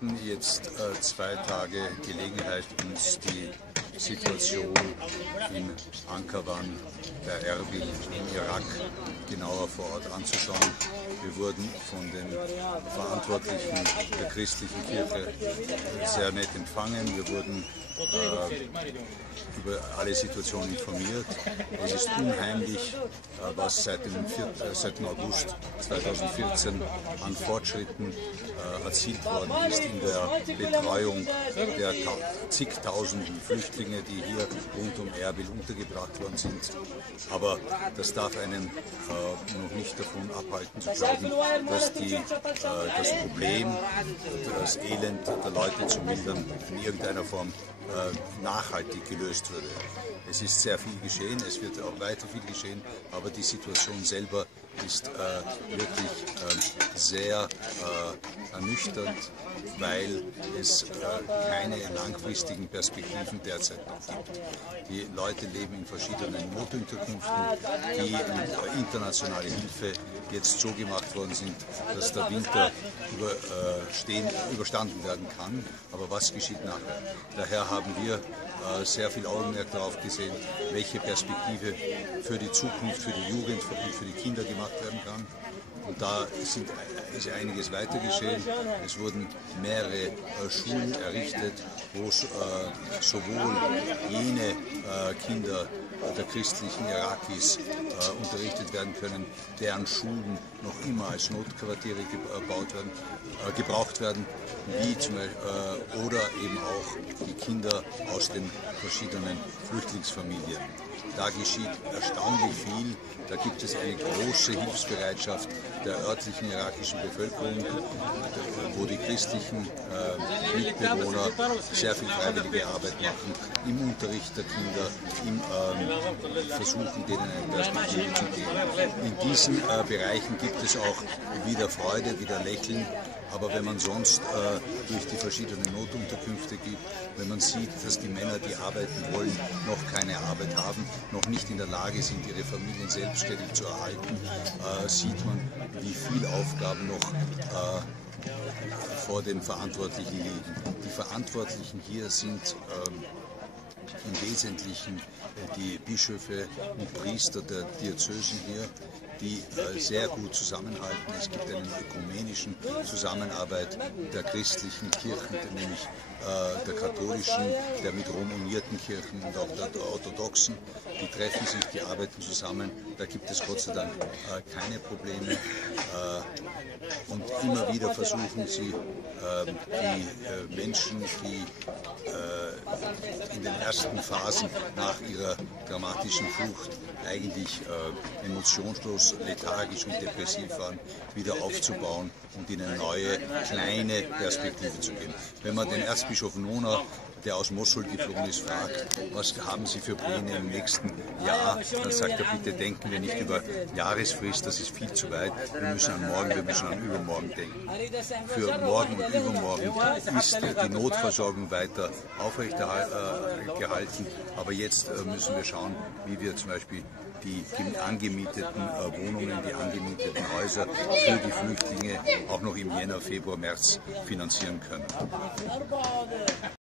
hatten jetzt 2 Tage Gelegenheit, uns die Situation in Ankawan, der Erbil im Irak genauer vor Ort anzuschauen. Wir wurden von den Verantwortlichen der christlichen Kirche sehr nett empfangen. Wir wurden über alle Situationen informiert. Es ist unheimlich, was seit dem August 2014 an Fortschritten erzielt worden ist in der Betreuung der zigtausenden Flüchtlinge, die hier rund um Erbil untergebracht worden sind. Aber das darf einen noch nicht davon abhalten zu glauben, dass das Problem, das Elend der Leute zu mildern, in irgendeiner Form nachhaltig gelöst würde. Es ist sehr viel geschehen, es wird auch weiter viel geschehen, aber die Situation selber ist wirklich sehr ernüchternd, weil es keine langfristigen Perspektiven derzeit noch gibt. Die Leute leben in verschiedenen Notunterkünften, die mit internationaler Hilfe jetzt so gemacht worden sind, dass der Winter überstanden werden kann. Aber was geschieht nachher? Daher haben wir sehr viel Augenmerk darauf gesehen, welche Perspektive für die Zukunft, für die Jugend und für die Kinder gemacht werden kann. Und da ist einiges weiter geschehen. Es wurden mehrere Schulen errichtet, wo sowohl jene Kinder der christlichen Irakis unterrichtet werden können, deren Schulen noch immer als Notquartiere gebraucht werden, wie zum Beispiel, oder eben auch die Kinder aus den verschiedenen Flüchtlingsfamilien. Da geschieht erstaunlich viel. Da gibt es eine große Hilfsbereitschaft der örtlichen irakischen Bevölkerung, wo die christlichen Mitbewohner sehr viel freiwillige Arbeit machen, im Unterricht der Kinder, im Versuchen, denen eine Perspektive zu geben. In diesen Bereichen gibt es auch wieder Freude, wieder Lächeln. Aber wenn man sonst durch die verschiedenen Notunterkünfte geht, wenn man sieht, dass die Männer, die arbeiten wollen, noch keine Arbeit haben, noch nicht in der Lage sind, ihre Familien selbstständig zu erhalten, sieht man, wie viele Aufgaben noch vor den Verantwortlichen liegen. Die Verantwortlichen hier sind im Wesentlichen die Bischöfe und Priester der Diözesen hier, die sehr gut zusammenhalten. Es gibt eine ökumenischen Zusammenarbeit der christlichen Kirchen, nämlich der katholischen, der mit Rom unierten Kirchen und auch der orthodoxen. Die treffen sich, die arbeiten zusammen. Da gibt es Gott sei Dank keine Probleme. Und immer wieder versuchen sie, die Menschen, die in den ersten Phasen nach ihrer dramatischen Flucht eigentlich emotionslos, lethargisch und depressiv waren, wieder aufzubauen und ihnen eine neue, kleine Perspektive zu geben. Wenn man den Erzbischof Nona, der aus Mosul geflogen ist, fragt, was haben Sie für Pläne im nächsten Jahr, dann sagt er, bitte denken wir nicht über Jahresfrist, das ist viel zu weit, wir müssen an morgen, wir müssen an übermorgen denken. Für morgen und übermorgen ist die Notversorgung weiter aufrechterhalten, aber jetzt müssen wir schauen, wie wir zum Beispiel die angemieteten Wohnungen, die angemieteten Häuser für die Flüchtlinge auch noch im Jänner, Februar, März finanzieren können.